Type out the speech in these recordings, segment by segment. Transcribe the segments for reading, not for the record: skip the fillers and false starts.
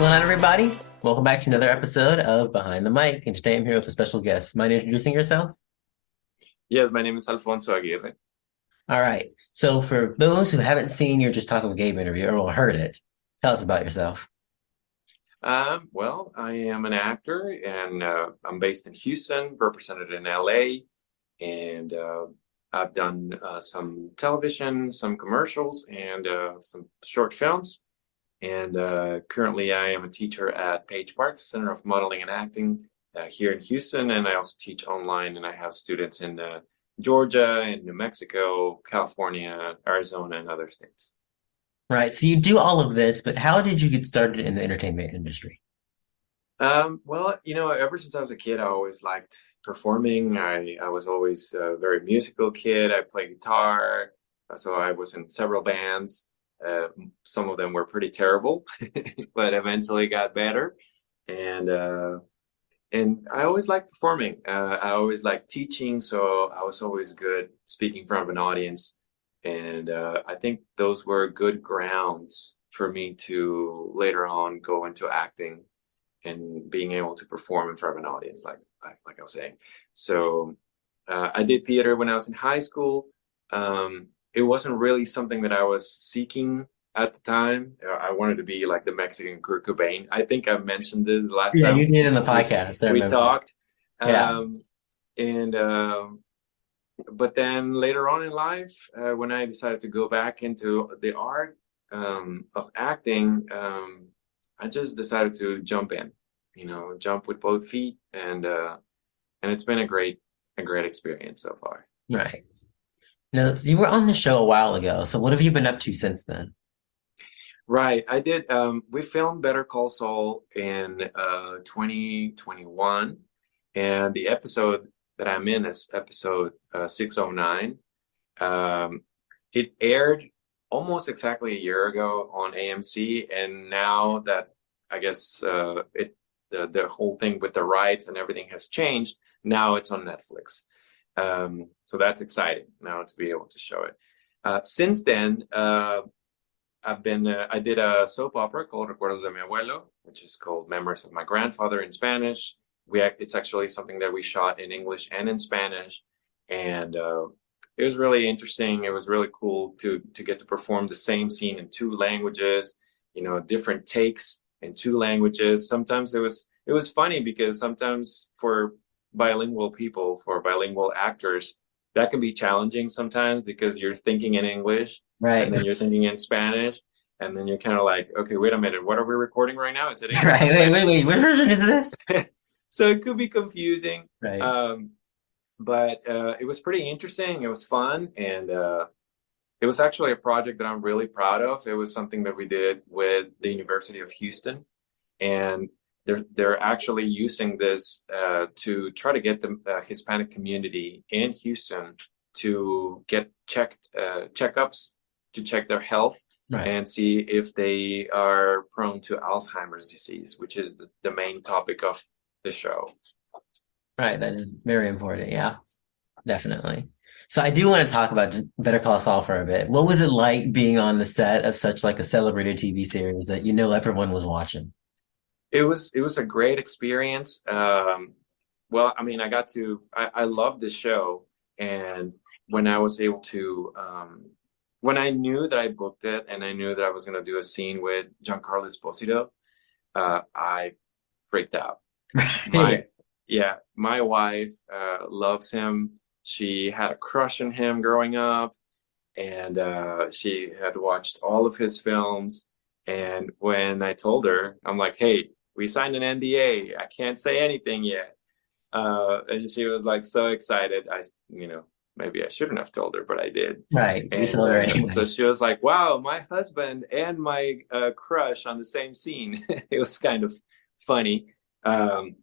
going on, everybody? Welcome back to another episode of Behind the Mic. And today I'm here with a special guest. Mind introducing yourself? Yes, my name is Alfonso Aguirre. All right. So, for those who haven't seen your Just Talking with Gabe interview or heard it, tell us about yourself. Well, I am an actor and I'm based in Houston, represented in LA, and I've done some television, some commercials, and some short films. And currently, I am a teacher at Page Park Center of Modeling and Acting here in Houston, and I also teach online, and I have students in Georgia, and New Mexico, California, Arizona, and other states. Right. So, you do all of this, but how did you get started in the entertainment industry? Well, ever since I was a kid, I always liked performing. I was always a very musical kid. I played guitar, so I was in several bands. Some of them were pretty terrible, but eventually got better. And and I always liked performing. I always liked teaching, so I was always good speaking in front of an audience. And I think those were good grounds for me to later on go into acting and being able to perform in front of an audience, like I was saying. So I did theater when I was in high school. It wasn't really something that I was seeking at the time. I wanted to be like the Mexican Kurt Cobain. I think I mentioned this the last Yeah, you time did in the we podcast. I we remember. talked. Yeah. And But then later on in life, when I decided to go back into the art of acting, I just decided to jump in, jump with both feet, and it's been a great experience so far. Right. Now, you were on the show a while ago. So, what have you been up to since then? Right, I did. We filmed Better Call Saul in 2021, and the episode that I'm in is episode 609. Um, it aired almost exactly a year ago on AMC, and now that I guess the whole thing with the rights and everything has changed, now it's on Netflix. So that's exciting now to be able to show it. Since then, I did a soap opera called Recuerdos de mi abuelo, which is called Memories of My Grandfather in Spanish. It's actually something that we shot in English and in Spanish, and it was really interesting. It was really cool to get to perform the same scene in two languages, different takes in two languages. Sometimes it was funny because sometimes for bilingual people, for bilingual actors, that can be challenging sometimes because you're thinking in English and Right. then you're thinking in Spanish, and then you're kind of like, okay, wait a minute, what are we recording right now? Is it English or Right. Wait, wait, Spanish? wait. What version is this? So it could be confusing. Right. But it was pretty interesting. It was fun, and it was actually a project that I'm really proud of. It was something that we did with the University of Houston, and they're actually using this to try to get the Hispanic community in Houston to get checkups to check their health Right. and see if they are prone to Alzheimer's disease, which is the main topic of the show. Right. That is very important. Yeah, definitely. So I do want to talk about just Better Call Saul for a bit. What was it like being on the set of such like a celebrated TV series that everyone was watching? It was a great experience. Well, I mean, I love this show, and when I was able to, when I knew that I booked it and I knew that I was going to do a scene with Giancarlo Esposito, I freaked out. My, Right. yeah, my wife loves him. She had a crush on him growing up, and she had watched all of his films. And when I told her, I'm like, "Hey, we signed an NDA. I can't say anything yet." And she was like so excited. Maybe I shouldn't have told her, but I did. Right. You And told her so anyway. she was like, "Wow, my husband and my crush on the same scene." It was kind of funny. Um,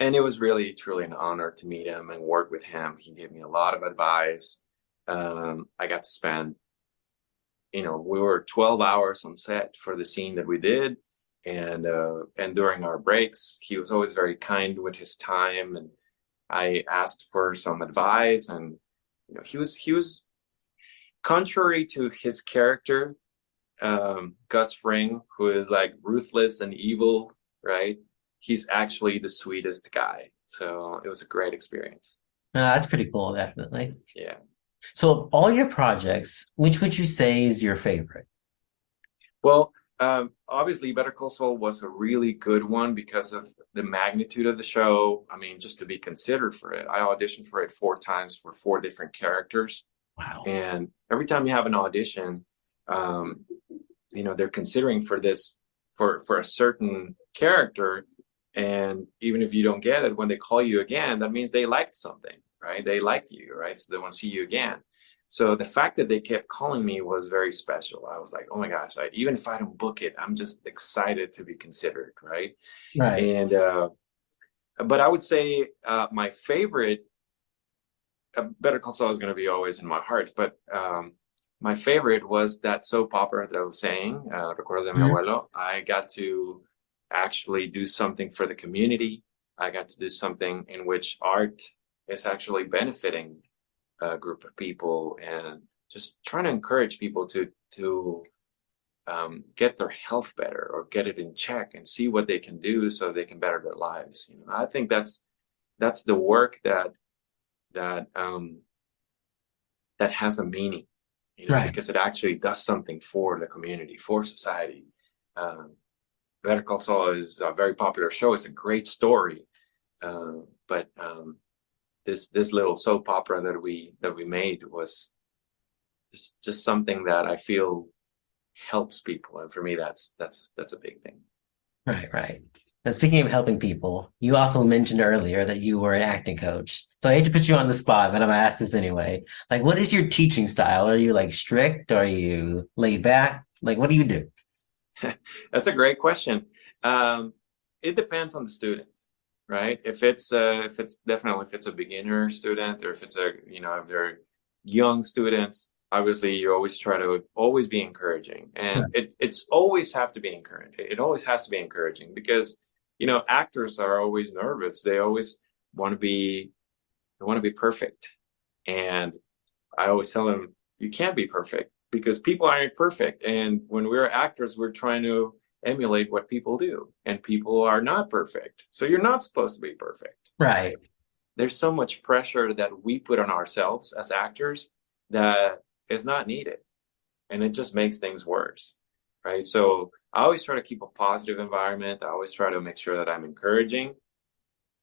and it was really truly an honor to meet him and work with him. He gave me a lot of advice. I got to spend, we were 12 hours on set for the scene that we did, and during our breaks, he was always very kind with his time, and I asked for some advice, and he was contrary to his character. Gus Fring, who is like ruthless and evil, right? He's actually the sweetest guy. So it was a great experience. That's pretty cool, definitely. Yeah. So, of all your projects, which would you say is your favorite? Well, obviously, Better Call Saul was a really good one because of the magnitude of the show. I mean, just to be considered for it, I auditioned for it 4 times for 4 different characters. Wow. And every time you have an audition, um, they're considering for this for a certain character. And even if you don't get it, when they call you again, that means they liked something, right? They like you, right? So they want to see you again. So the fact that they kept calling me was very special. I was like, oh my gosh, even if I don't book it, I'm just excited to be considered, right? Right. And but I would say my favorite, Better Call Saul is going to be always in my heart, but my favorite was that soap opera that I was saying, Recuerdos de mi Mhm. abuelo. I got to actually do something for the community. I got to do something in which art is actually benefiting a group of people and just trying to encourage people to get their health better or get it in check and see what they can do so they can better their lives. I think that's the work that that has a meaning, Right. because it actually does something for the community, for society. Um, Better Call Saul is a very popular show. It's a great story, but this little soap opera that we made was just something that I feel helps people, and for me, that's a big thing. Right. Right. Now, speaking of helping people, you also mentioned earlier that you were an acting coach. So I hate to put you on the spot, but I'm gonna ask this anyway. Like, what is your teaching style? Are you like strict? Are you laid back? Like, what do you do? That's a great question. Um, it depends on the student, right? If it's definitely if it's a beginner student or if it's a if they're young students, obviously you always try to always be encouraging, and it's always have to be encouraging. It always has to be encouraging because actors are always nervous. They always want to be they want to be perfect, and I always tell them you can't be perfect because people aren't perfect. And when we're actors, we're trying to emulate what people do, and people are not perfect. So you're not supposed to be perfect, right? Right. There's so much pressure that we put on ourselves as actors that is not needed. And it just makes things worse, right? So I always try to keep a positive environment. I always try to make sure that I'm encouraging.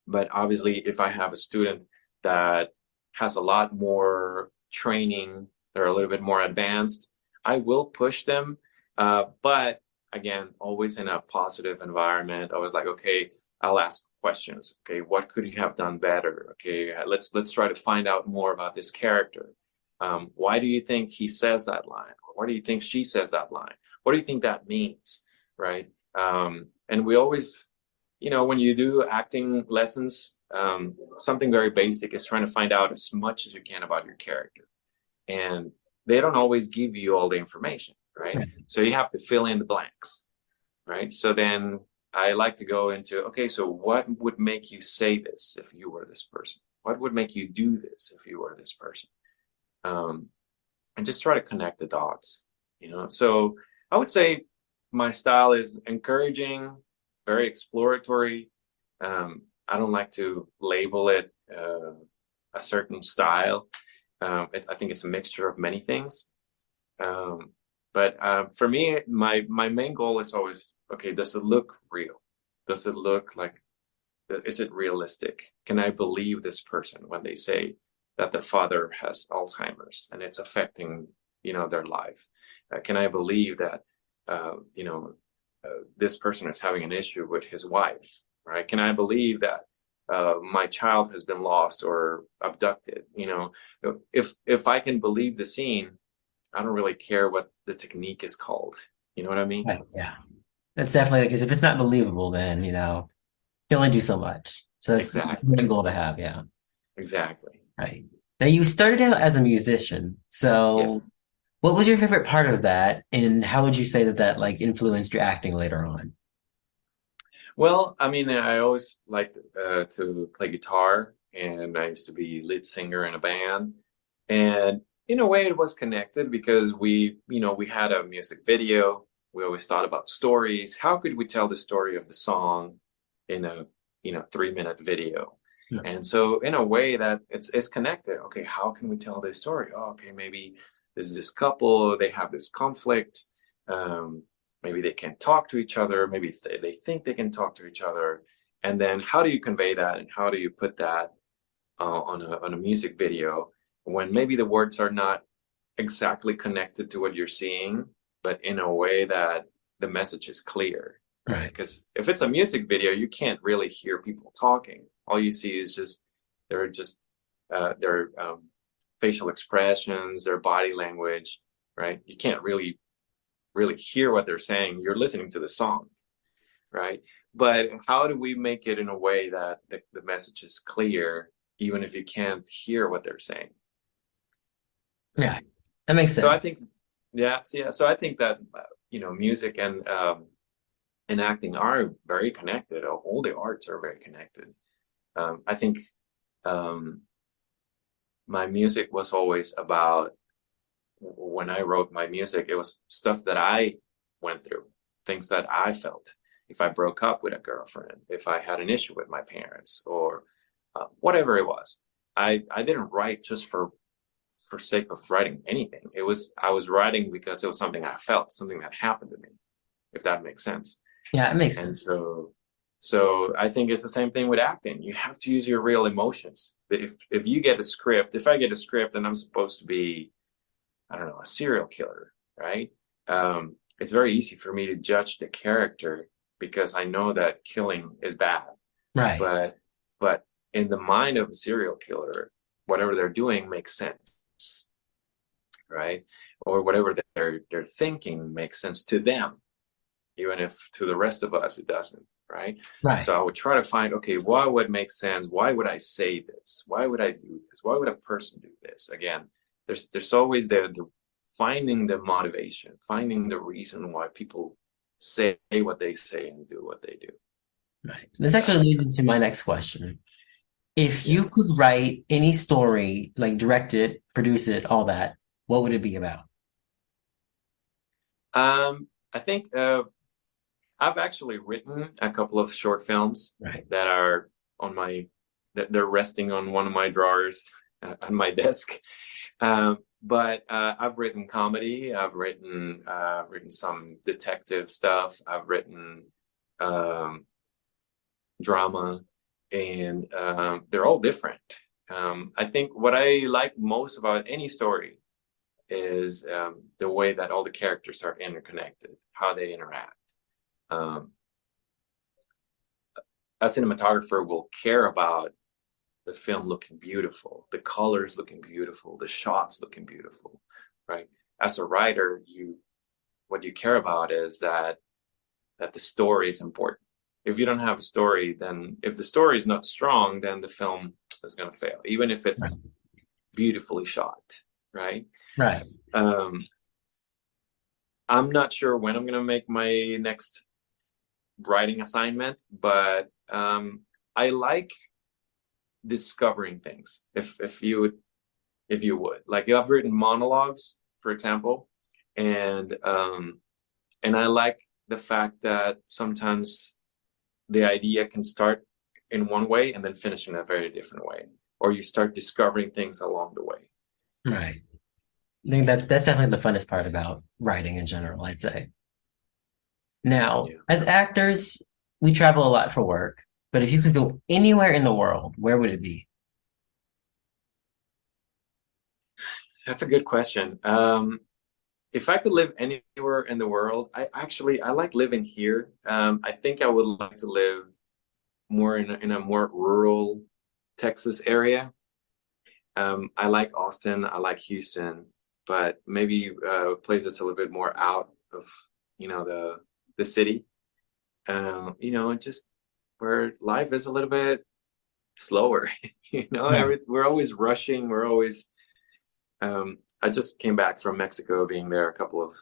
But obviously, if I have a student that has a lot more training, they're a little bit more advanced, I will push them. But again, always in a positive environment. I was like, okay, I'll ask questions. Okay, what could you have done better? Okay, let's try to find out more about this character. Why do you think he says that line? Why do you think she says that line? What do you think that means? Right? And we always when you do acting lessons, something very basic is trying to find out as much as you can about your character. And they don't always give you all the information, right? Right. So you have to fill in the blanks, right? So then I like to go into, okay, so what would make you say this if you were this person? What would make you do this if you were this person? Um, and just try to connect the dots. So I would say my style is encouraging, very exploratory. I don't like to label it a certain style. I think it's a mixture of many things. um, but for me, my main goal is always, okay, does it look real? Does it look like, is it realistic? Can I believe this person when they say that their father has Alzheimer's and it's affecting, their life? Can I believe that, this person is having an issue with his wife, right? Can I believe that my child has been lost or abducted? If I can believe the scene, I don't really care what the technique is called. You know what I mean? Right. Yeah. That's definitely because if it's not believable, then you can only do so much. So that's a Exactly. great goal to have. Yeah. Exactly. Right. Now you started out as a musician. So Yes. what was your favorite part of that, and how would you say that that like influenced your acting later on? Well, I mean, I always liked to play guitar, and I used to be lead singer in a band. And in a way it was connected because we had a music video. We always thought about stories. How could we tell the story of the song in a 3-minute video? Yeah. And so in a way that it's connected. Okay, how can we tell this story? Oh, okay, maybe this is this couple, they have this conflict. Um, Maybe they can talk to each other. Maybe they think they can talk to each other. And then how do you convey that, and how do you put that on a music video when maybe the words are not exactly connected to what you're seeing, but in a way that the message is clear, right? Right. Because if it's a music video, you can't really hear people talking. All you see is just their facial expressions, their body language, right? You can't really hear what they're saying. You're listening to the song, right? But how do we make it in a way that the message is clear, even if you can't hear what they're saying? Yeah. That makes So sense. I think, yeah, so I think that music and acting are very connected. All the arts are very connected. I think um, my music was always about, when I wrote my music, it was stuff that I went through, things that I felt. If I broke up with a girlfriend, if I had an issue with my parents, or whatever it was, I didn't write just for sake of writing anything. I was writing because it was something I felt, something that happened to me, if that makes sense. Yeah, it makes And sense. so I think it's the same thing with acting. You have to use your real emotions. If you get a script, if I get a script and I'm supposed to be, I don't know, a serial killer, right? It's very easy for me to judge the character because I know that killing is bad. Right. But in the mind of a serial killer, whatever they're doing makes sense, right? Or whatever they're thinking makes sense to them, even if to the rest of us it doesn't, right? Right. So I would try to find, okay, why would it make sense? Why would I say this? Why would I do this? Why would a person do this? Again, there's always the finding the motivation, finding the reason why people say what they say and do what they do. Right. This If that actually makes leads sense. into my next question. If you Yes. could write any story, like direct it, produce it, all that, what would it be about? I think I've actually written a couple of short films Right. that are on my that they're resting on one of my drawers on my desk. But I've written comedy. I've written some detective stuff. I've written um, drama, and they're all different. I think what I like most about any story is the way that all the characters are interconnected, how they interact. Um, a cinematographer will care about the film looking beautiful, the colors looking beautiful, the shots looking beautiful, right? As a writer, what you care about is that the story is important. If you don't have a story, then if the story is not strong, then the film is going to fail, even if Right. it's beautifully shot, right? Right. Um, I'm not sure when I'm going to make my next writing assignment, but I like discovering things. If you would, like, I've written monologues, for example, and and I like the fact that sometimes the idea can start in one way and then finish in a very different way, or you start discovering things along the way. Right. I think that's definitely the funnest part about writing in general, I'd say. Now, Yeah, as actors, we travel a lot for work, but if you could go anywhere in the world, where would it be? that's a good question. If I could live anywhere in the world, I like living here. I think I would like to live more in a more rural Texas area. I like Austin, I like Houston, but maybe a place that's a little bit more out of the city. Just where life is a little bit slower. Right. We're always rushing. We're always. I just came back from Mexico, being there a couple of.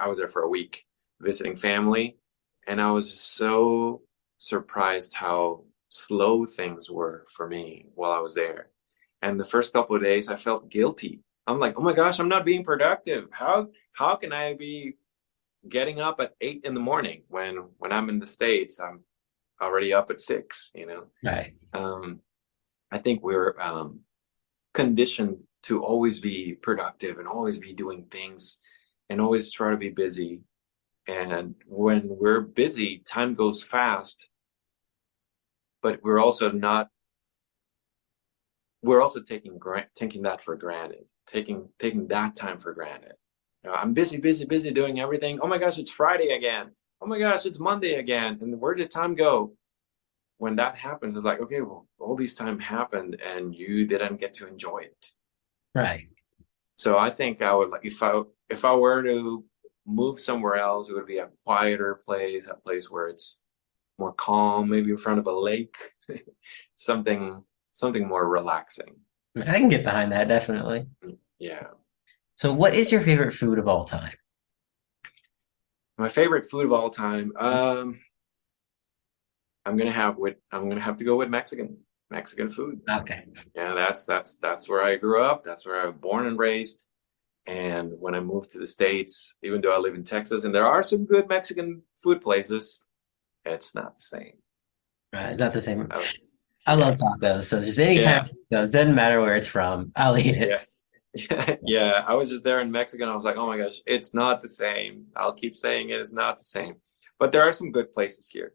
I was there for a week visiting family, and I was just so surprised how slow things were for me while I was there. And the first couple of days, I felt guilty. I'm like, oh my gosh, I'm not being productive. How can I be getting up at 8 in the morning when I'm in the States? I'm already up at 6, you know. Right. Um, I think we're conditioned to always be productive and always be doing things and always try to be busy. And when we're busy, time goes fast, but we're also taking that for granted, taking that time for granted. You know, I'm busy, busy, busy doing everything. Oh my gosh, it's Friday again. Oh my gosh, it's Monday again. And where did time go? When that happens, it's like, okay, well, all this time happened and you didn't get to enjoy it. Right. So I think I would like, if I were to move somewhere else, it would be a quieter place, a place where it's more calm, maybe in front of a lake, something something more relaxing. I can get behind that, definitely. Yeah. So, what is your favorite food of all time? My favorite food of all time. I'm gonna have to go with Mexican food. Okay. Yeah, that's where I grew up. That's where I was born and raised. And when I moved to the States, even though I live in Texas, and there are some good Mexican food places, it's not the same. Not the same. Oh, I yeah, love tacos, so just any kind yeah, of tacos, doesn't matter where it's from, I'll eat yeah, it. yeah. I was just there in Mexico, and I was like, oh my gosh, it's not the same. I'll keep saying it, it's not the same. But there are some good places here.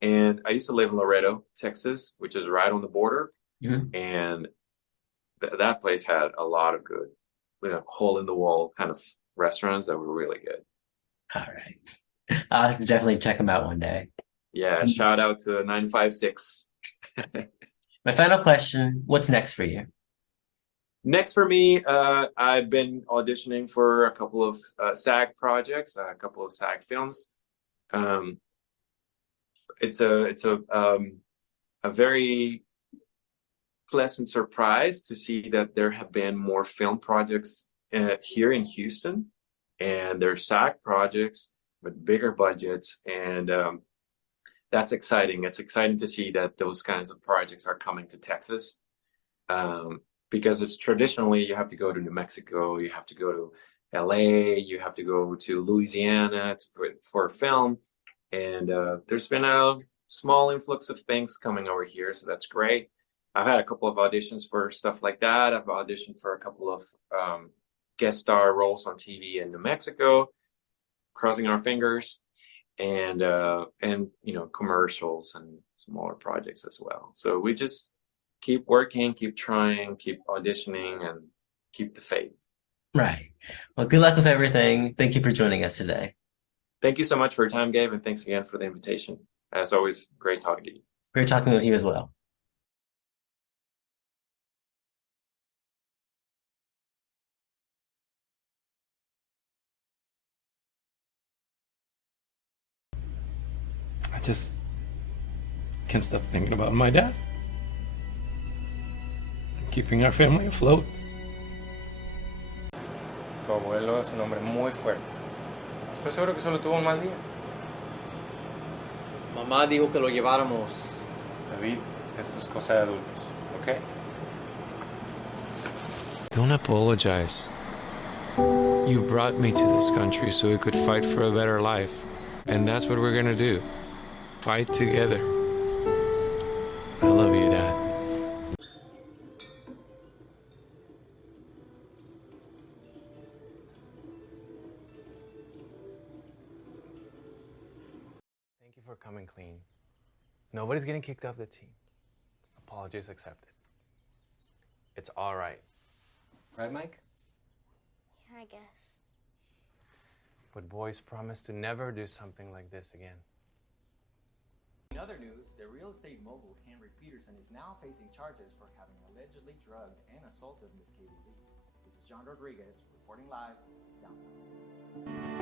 And I used to live in Laredo, Texas, which is right on the border. Mhm. And that place had a lot of good, hole in the wall kind of restaurants that were really good. All right. I'll definitely check them out one day. Yeah, shout out to 956. My final question, what's next for you? Next for me, I've been auditioning for a couple of SAG projects, a couple of SAG films. Um, it's a very pleasant surprise to see that there have been more film projects here in Houston, and there's SAG projects with bigger budgets, and that's exciting. It's exciting to see that those kinds of projects are coming to Texas, because it's traditionally you have to go to New Mexico, you have to go to LA, you have to go to Louisiana for a film, and there's been a small influx of things coming over here, so that's great. I've had a couple of auditions for stuff like that. I've auditioned for a couple of guest star roles on TV in New Mexico, crossing our fingers, and commercials and smaller projects as well. So we just keep working, keep trying, keep auditioning, and keep the faith. Right. Well, good luck with everything. Thank you for joining us today. Thank you so much for your time, Gabe, and thanks again for the invitation. As always, great talking to you. Great talking with you as well. I just can't stop thinking about my dad. Keeping our family afloat. Tu abuelo es un hombre muy fuerte. Estoy seguro que solo tuvo un mal día. Mamá dijo que lo lleváramos. David, esto es cosa de adultos, ¿ok? Don't apologize. You brought me to this country so we could fight for a better life. And that's what we're gonna do. Fight together. I love you, Dad. Thank you for coming clean. Nobody's getting kicked off the team. Apologies accepted. It's all right. Right, Mike? Yeah, I guess. But boys promise to never do something like this again. In other news, the real estate mogul Henry Peterson is now facing charges for having allegedly drugged and assaulted Miss Katie Lee. This is John Rodriguez reporting live downtown.